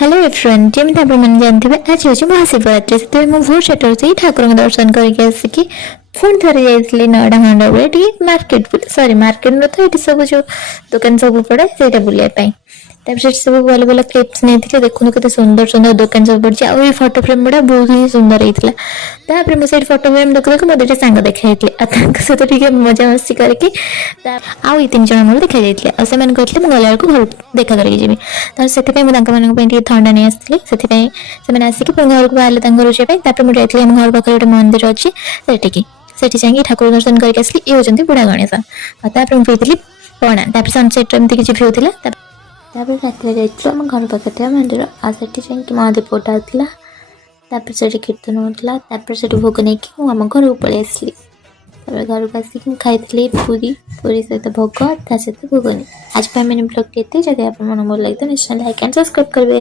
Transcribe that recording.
Hello everyone जमी आप जानते हैं आज हूँ महाशिवरात्रि से मुझे भोर सेटर से ठाकुर दर्शन करके आसिकी पुणी थे जाइए 9टा खंडा बेले मार्केट सॉरी मार्केट में तो ये सब जो दुकान सब पड़े से बुलायापी सब भल भल क्लिप्स नहीं देखो के सुंदर सुंदर दुकान सब पड़ी आई फटो फ्रेम गुड़ा बहुत ही सुंदर होता है मुझे फटो फ्रेम देखो देखो मतलब सांग देखा सहित मजा मस्ती करके आउ तीन जन मोर देखा जाइए और से कहते गला घर देखा करके जी तो थंडा नहीं आसती से आसिक घर को बाहर रोषाई मुझे जाइए आम घर पाखे गोटे मंदिर अच्छी से ठाकुर दर्शन करके आसली ये होती बुढ़ा गणेश और मुझे पीती पणा सनसेट एमती किसी भ्यू थी रात जाम घर पाखे मंदिर आठी महादीप उठा से कीर्तन होता से भोग नहीं कि आम घर को पलि आसली घर को आसिक खाई पूरी पूरी सहित भोग सहित भोग नहीं आज मिनी ब्लॉग जब आप भल लगे तो निश्चय लाइक एंड सब्सक्राइब करेंगे।